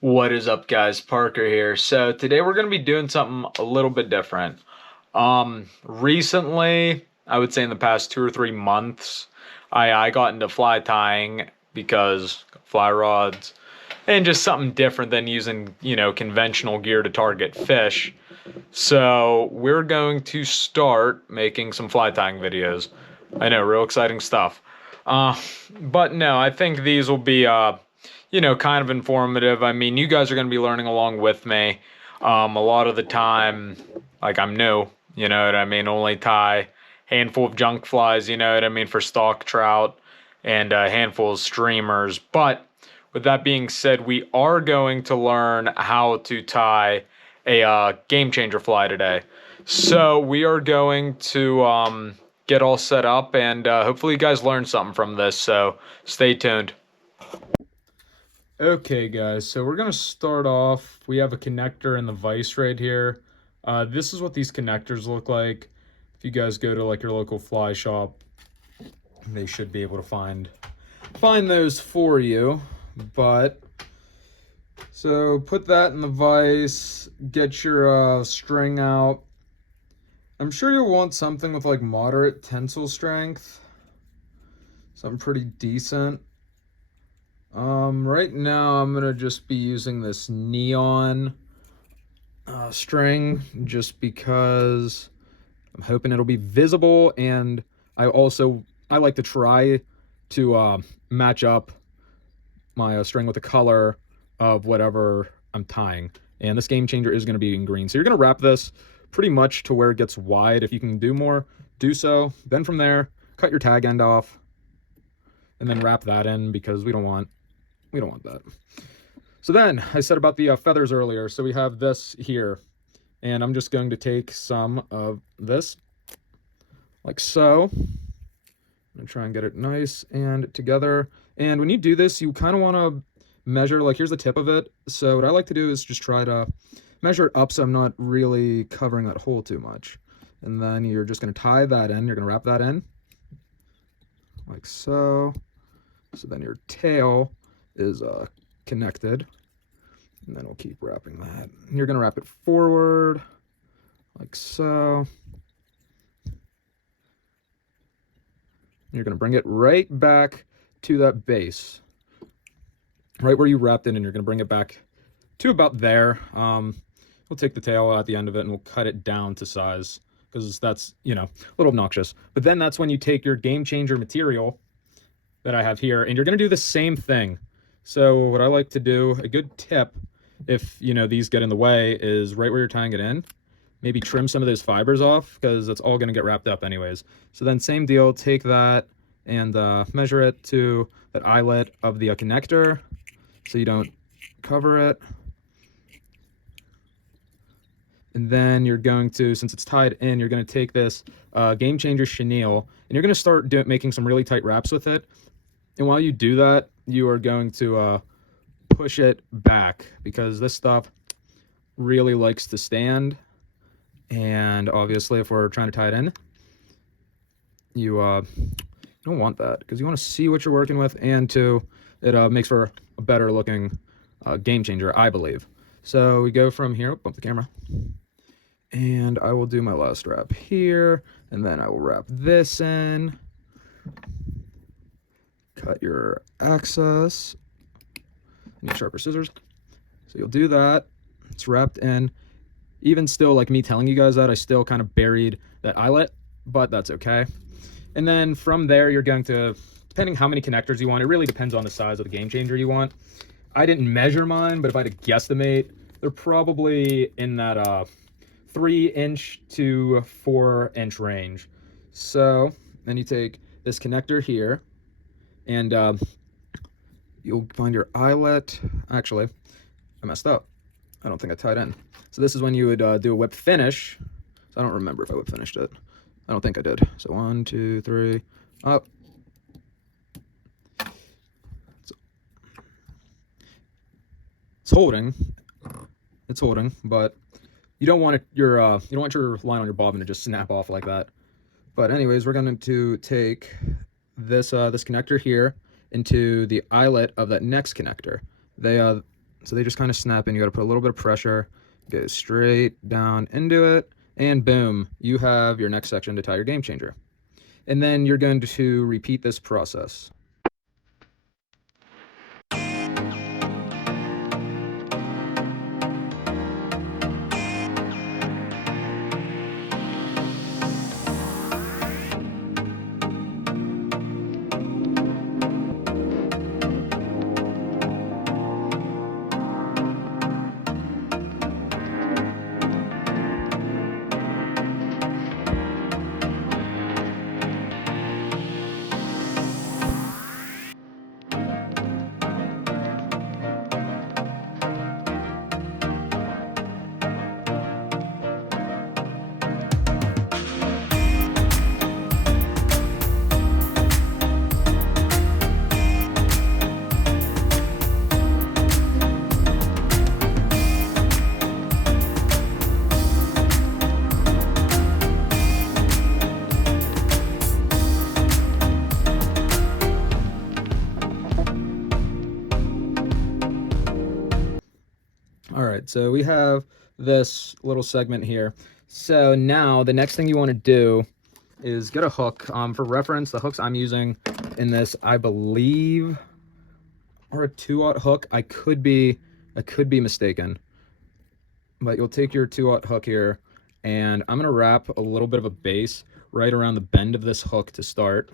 What is up, guys? Parker here. So today we're going to be doing something a little bit different. Recently, I would say in the past 2 or 3 months, I got into fly tying because fly rods and just something different than using, conventional gear to target fish. So we're going to start making some fly tying videos. I know, real exciting stuff. But no, I think these will be kind of informative. I mean, you guys are going to be learning along with me. A lot of the time, like I'm new, you know what I mean? Only tie handful of junk flies, you know what I mean, for stock trout and a handful of streamers. But with that being said, we are going to learn how to tie a game changer fly today. So we are going to get all set up and hopefully you guys learn something from this. So stay tuned. Okay, guys, so we're going to start off. We have a connector and the vise right here. This is what these connectors look like. If you guys go to like your local fly shop, they should be able to find those for you. But so put that in the vise, get your string out. I'm sure you'll want something with like moderate tensile strength, something pretty decent. Right now I'm gonna just be using this neon string just because I'm hoping it'll be visible, and I like to try to match up my string with the color of whatever I'm tying. And this game changer is going to be in green. So you're going to wrap this pretty much to where it gets wide. If you can do more, do so. Then from there, cut your tag end off and then wrap that in because we don't want that. So then I said about the feathers earlier. So we have this here, and I'm just going to take some of this like so. I'm gonna try and get it nice and together. And when you do this, you kind of want to measure, like here's the tip of it. So what I like to do is just try to measure it up so I'm not really covering that hole too much. And then you're just going to tie that in. You're going to wrap that in like so. So then your tail is connected, and then we'll keep wrapping that. And you're going to wrap it forward like so. You're going to bring it right back to that base, right where you wrapped it, and you're going to bring it back to about there. We'll take the tail at the end of it and we'll cut it down to size because that's, a little obnoxious. But then that's when you take your game changer material that I have here, and you're going to do the same thing. So what I like to do, a good tip, if, these get in the way, is right where you're tying it in, maybe trim some of those fibers off because it's all going to get wrapped up anyways. So then same deal, take that and measure it to that eyelet of the connector so you don't cover it. And then you're going to, since it's tied in, you're going to take this Gamechanger Chenille, and you're going to start making some really tight wraps with it. And while you do that, you are going to push it back because this stuff really likes to stand. And obviously, if we're trying to tie it in, you don't want that because you want to see what you're working with, and it makes for a better looking game changer, I believe. So we go from here, bump the camera, and I will do my last wrap here, and then I will wrap this in. Cut your access. Need sharper scissors. So you'll do that. It's wrapped in. Even still, like me telling you guys that, I still kind of buried that eyelet, but that's okay. And then from there, you're going to, depending how many connectors you want, it really depends on the size of the game changer you want. I didn't measure mine, but if I had to guesstimate, they're probably in that 3-inch to 4-inch range. So then you take this connector here, and you'll find your eyelet. Actually, I messed up. I don't think I tied in. So this is when you would do a whip finish. So I don't remember if I whip finished it. I don't think I did. So 1, 2, 3, up. It's holding. It's holding, but you don't want your line on your bobbin to just snap off like that. But anyways, we're going to take this this connector here into the eyelet of that next connector. So they just kind of snap in. You got to put a little bit of pressure, go straight down into it, and boom, you have your next section to tie your game changer. And then you're going to repeat this process. All right, so we have this little segment here. So now the next thing you want to do is get a hook. For reference, the hooks I'm using in this, I believe, are a 2/0 hook. I could be mistaken. But you'll take your 2/0 hook here, and I'm gonna wrap a little bit of a base right around the bend of this hook to start.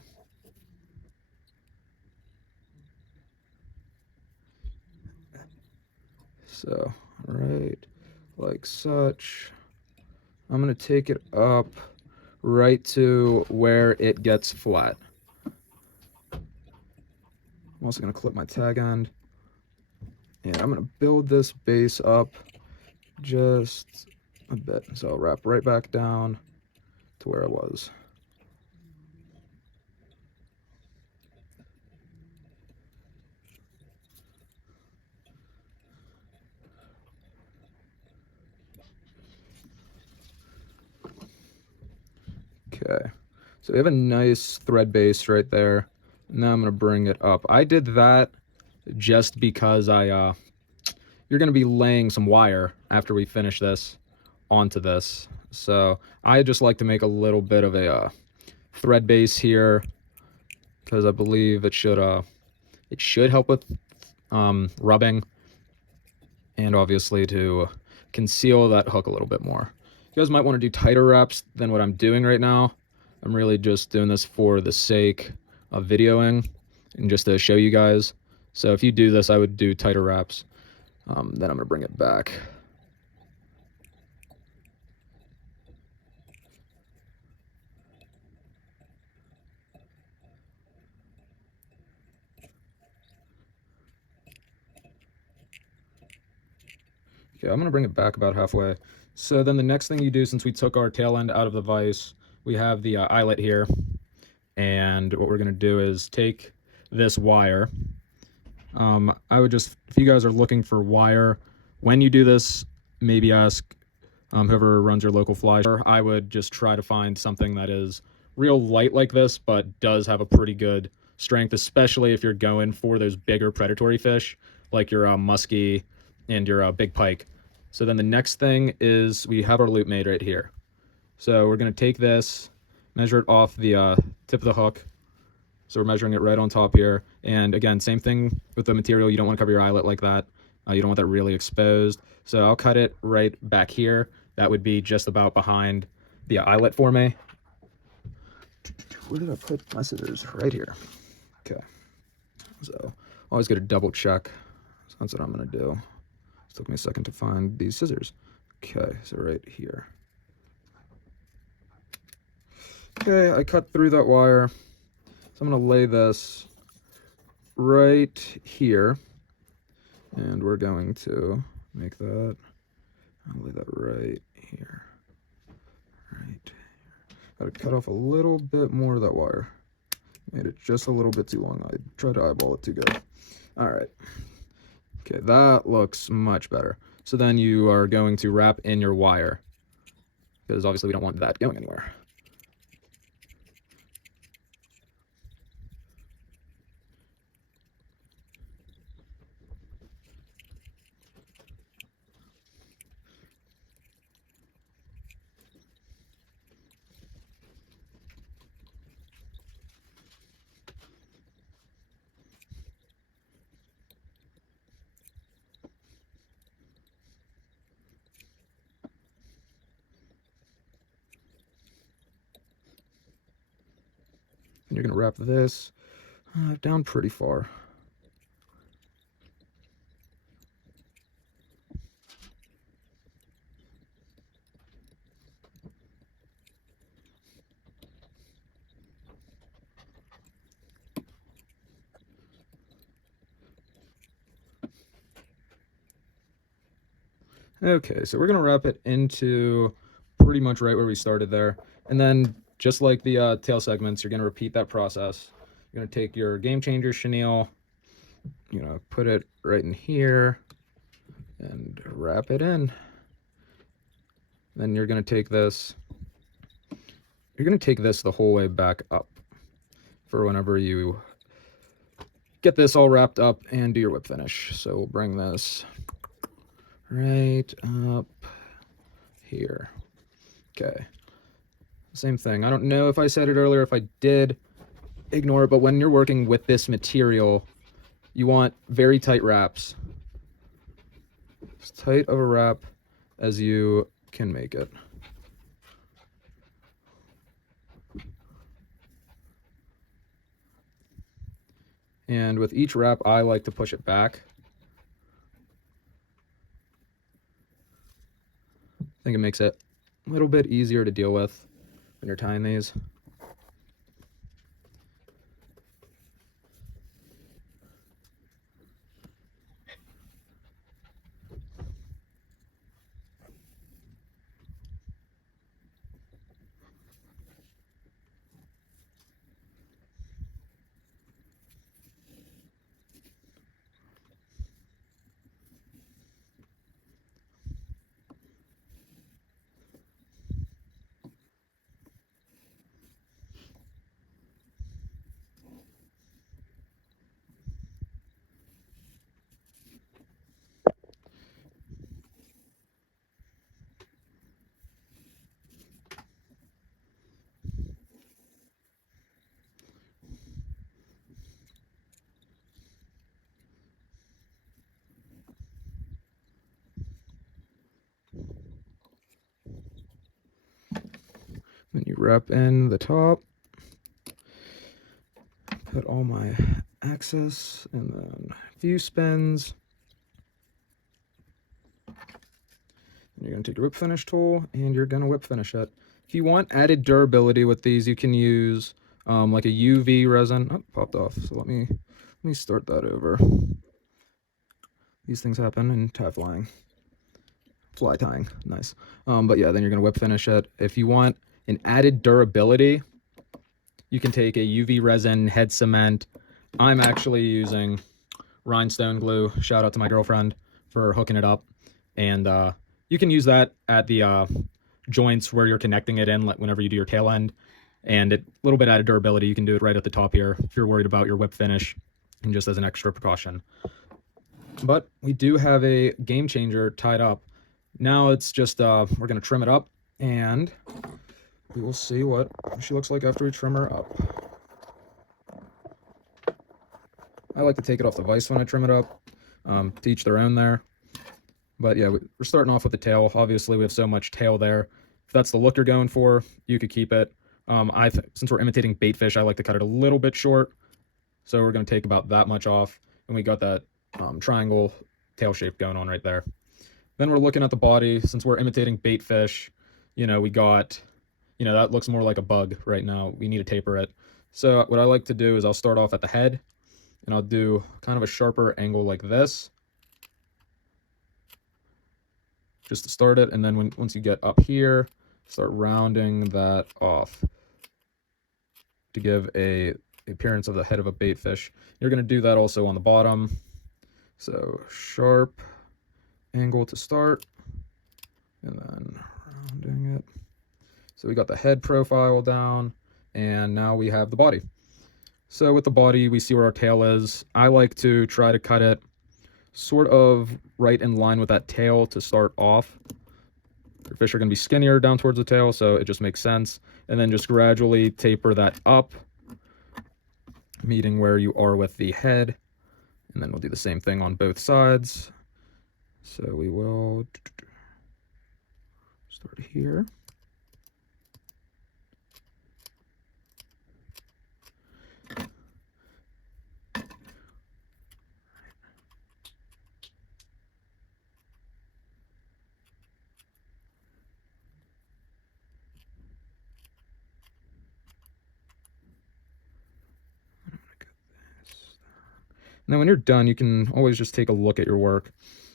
So, right like such. I'm going to take it up right to where it gets flat. I'm also going to clip my tag end. And I'm going to build this base up just a bit. So I'll wrap right back down to where I was. Okay, so we have a nice thread base right there. Now I'm going to bring it up. I did that just because you're going to be laying some wire after we finish this onto this. So I just like to make a little bit of a thread base here because I believe it should help with rubbing, and obviously to conceal that hook a little bit more. You guys might want to do tighter wraps than what I'm doing right now. I'm really just doing this for the sake of videoing and just to show you guys. So if you do this, I would do tighter wraps. Then I'm going to bring it back. Okay, I'm going to bring it back about halfway. So then the next thing you do, since we took our tail end out of the vise, we have the eyelet here. And what we're going to do is take this wire. I would just, if you guys are looking for wire, when you do this, maybe ask whoever runs your local fly shop. I would just try to find something that is real light like this, but does have a pretty good strength, especially if you're going for those bigger predatory fish, like your muskie and your big pike. So then the next thing is we have our loop made right here. So we're going to take this, measure it off the tip of the hook. So we're measuring it right on top here. And again, same thing with the material. You don't want to cover your eyelet like that. You don't want that really exposed. So I'll cut it right back here. That would be just about behind the eyelet for me. Where did I put my scissors? Right here. Okay. So always got to double check. So that's what I'm going to do. It took me a second to find these scissors. Okay, so right here. Okay, I cut through that wire. So I'm going to lay this right here. And we're going to make that, I'll lay that right here. Right here. Got to cut off a little bit more of that wire. Made it just a little bit too long. I tried to eyeball it too good. All right. Okay, that looks much better. So then you are going to wrap in your wire, because obviously we don't want that going anywhere. you're going to wrap this down pretty far. Okay, so we're going to wrap it into pretty much right where we started there. And then, just like the tail segments, you're going to repeat that process. You're going to take your Gamechanger chenille, put it right in here, and wrap it in. Then you're going to take this, the whole way back up for whenever you get this all wrapped up and do your whip finish. So we'll bring this right up here. Okay. Same thing. I don't know if I said it earlier. If I did, ignore it. But when you're working with this material, you want very tight wraps. As tight of a wrap as you can make it. And with each wrap, I like to push it back. I think it makes it a little bit easier to deal with when you're tying these. Then you wrap in the top, put all my excess, and then a few spins. And you're going to take your whip finish tool, and you're going to whip finish it. If you want added durability with these, you can use like a UV resin. Oh, popped off. So let me start that over. These things happen in tie flying. Fly tying, nice. But yeah, then you're going to whip finish it. If you want an added durability, you can take a UV resin head cement. I'm actually using rhinestone glue. Shout out to my girlfriend for hooking it up. And you can use that at the joints where you're connecting it in, like whenever you do your tail end. And a little bit added durability. You can do it right at the top here if you're worried about your whip finish, and just as an extra precaution. But we do have a Gamechanger tied up. Now it's just we're going to trim it up, and we will see what she looks like after we trim her up. I like to take it off the vise when I trim it up, to each their own there. But yeah, we're starting off with the tail. Obviously, we have so much tail there. If that's the look you're going for, you could keep it. Since we're imitating bait fish, I like to cut it a little bit short. So we're going to take about that much off, and we got that triangle tail shape going on right there. Then we're looking at the body. Since we're imitating bait fish, we got, that looks more like a bug right now. We need to taper it. So what I like to do is I'll start off at the head, and I'll do kind of a sharper angle like this, just to start it. And then once you get up here, start rounding that off to give a appearance of the head of a bait fish. You're going to do that also on the bottom. So sharp angle to start, and then rounding it. So we got the head profile down, and now we have the body. So with the body, we see where our tail is. I like to try to cut it sort of right in line with that tail to start off. Your fish are going to be skinnier down towards the tail, so it just makes sense. And then just gradually taper that up, meeting where you are with the head. And then we'll do the same thing on both sides. So we will start here. Now, when you're done, you can always just take a look at your work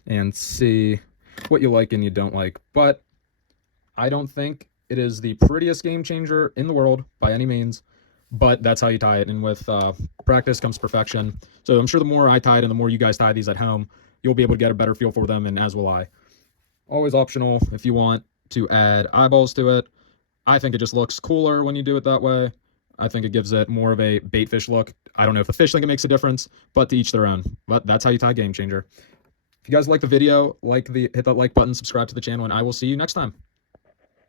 and see what you like and you don't like. But I don't think it is the prettiest game changer in the world by any means, but that's how you tie it. And with practice comes perfection. So I'm sure the more I tie it and the more you guys tie these at home, you'll be able to get a better feel for them, and as will I. Always optional if you want to add eyeballs to it. I think it just looks cooler when you do it that way. I think it gives it more of a bait fish look. I don't know if the fish think it makes a difference, but to each their own. But that's how you tie Game Changer. If you guys like the video, hit that like button, subscribe to the channel, and I will see you next time.